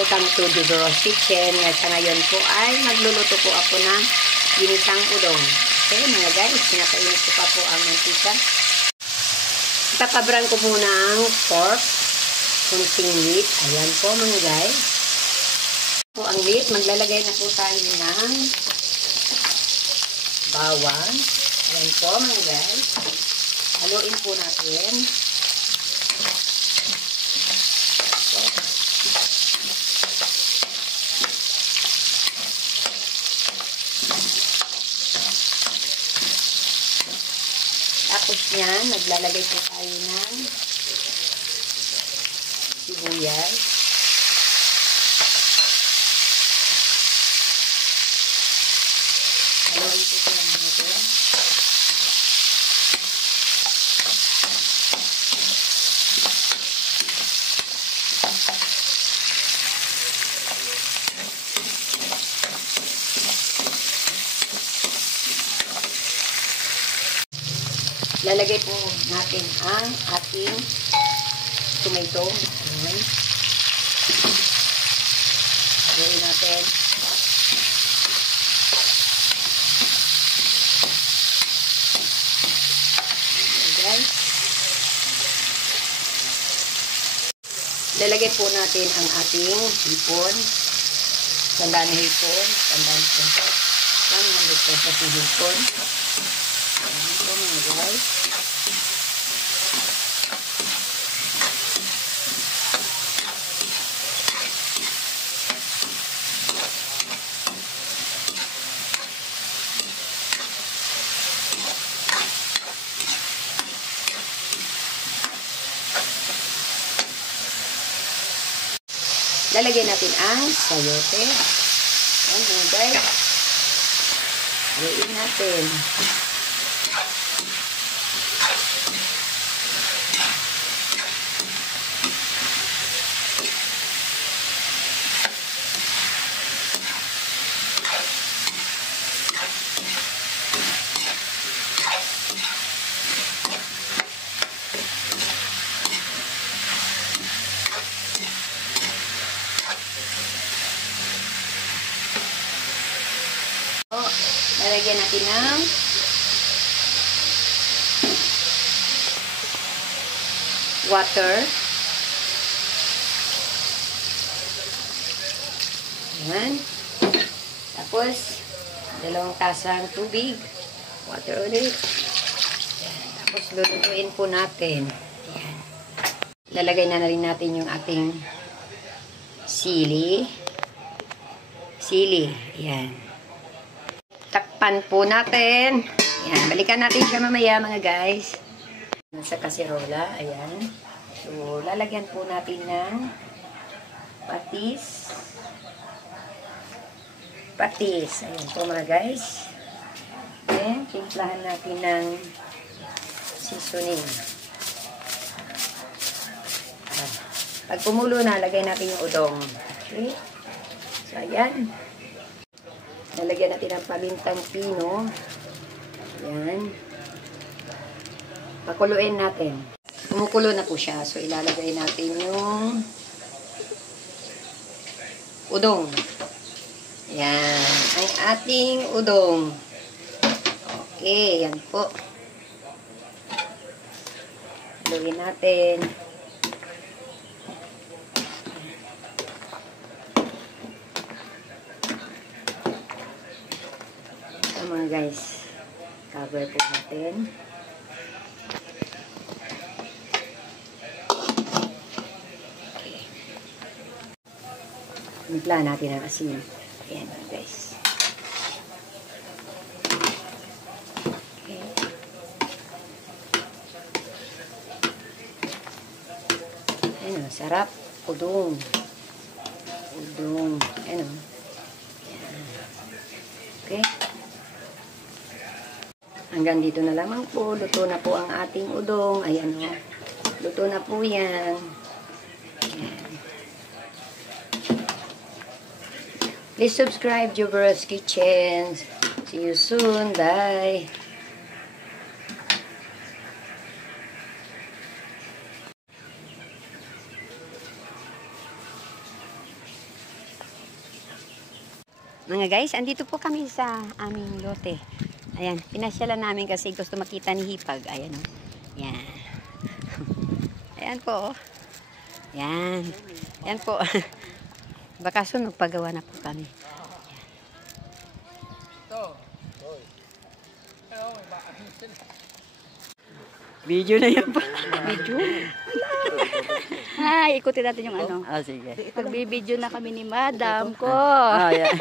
Welcome to Juberos Kitchen. Sa ngayon po ay magluluto po ako ng ginisang udong. Okay mga guys, pinakainit ko pa po ang mantika. Ipapabrang ko muna ang pork, kunting meat. Ayan po mga guys. Po ang meat, maglalagay na po tayo ng bawang. Ayan po mga guys. Haluin po natin. Tapos yan, maglalagay po tayo ng sibuyas. Haluin po ito natin. Lalagay po natin ang ating tomato. Ayan. Lagay natin. Ayan. Lalagay po natin ang ating hipon. Tandaan na hipon. Tandaan pesos. 100 pesos na hipon. Ayan po mga guys. Lalagyan natin ang sayote. Ayan mga guys. Haluin natin. Lalagyan natin ng water. Ayan. Tapos, 2 tasang tubig. Water ulit. Ayan. Tapos, lulutuin po natin. Ayan. Lalagay na rin natin yung ating sili. Ayan. Takpan po natin. Ayan. Balikan natin siya mamaya mga guys. Sa kasirola. Ayan. So, lalagyan po natin ng patis. Ayan po mga guys. Then, timplahan natin ng seasoning. Ayan. Pag pumulo na, lagay natin yung udong. Okay. So, ayan. Lalagyan natin ng pamintang pino. Ayan. Pakuluin natin. Kumukulo na po siya. So, ilalagay natin yung udong. Ayan. Ang ating udong. Okay. Yan po. Haluin natin. Mga guys, cover po natin. Okay. Impla natin ang asin. Ayan mga guys. Okay. Ayan o, sarap. Udong. Ayan o. Okay. Hanggang dito na lamang po. Luto na po ang ating udong. Ayan o. Luto na po yan. Ayan. Please subscribe Juberos Kitchen. See you soon. Bye. Mga guys, andito po kami sa aming lote. Ayan, pinasyalan namin kasi gusto makita ni Hipag. Ayan o. Yan. Ayan po. Yan. Yan po. Bakasyon, magpagawa na po kami. Video na yan pa. Video? Ay, ikutin natin yung ano. Ah, sige. Pagbibideo na kami ni Madam ko. Ah, yeah.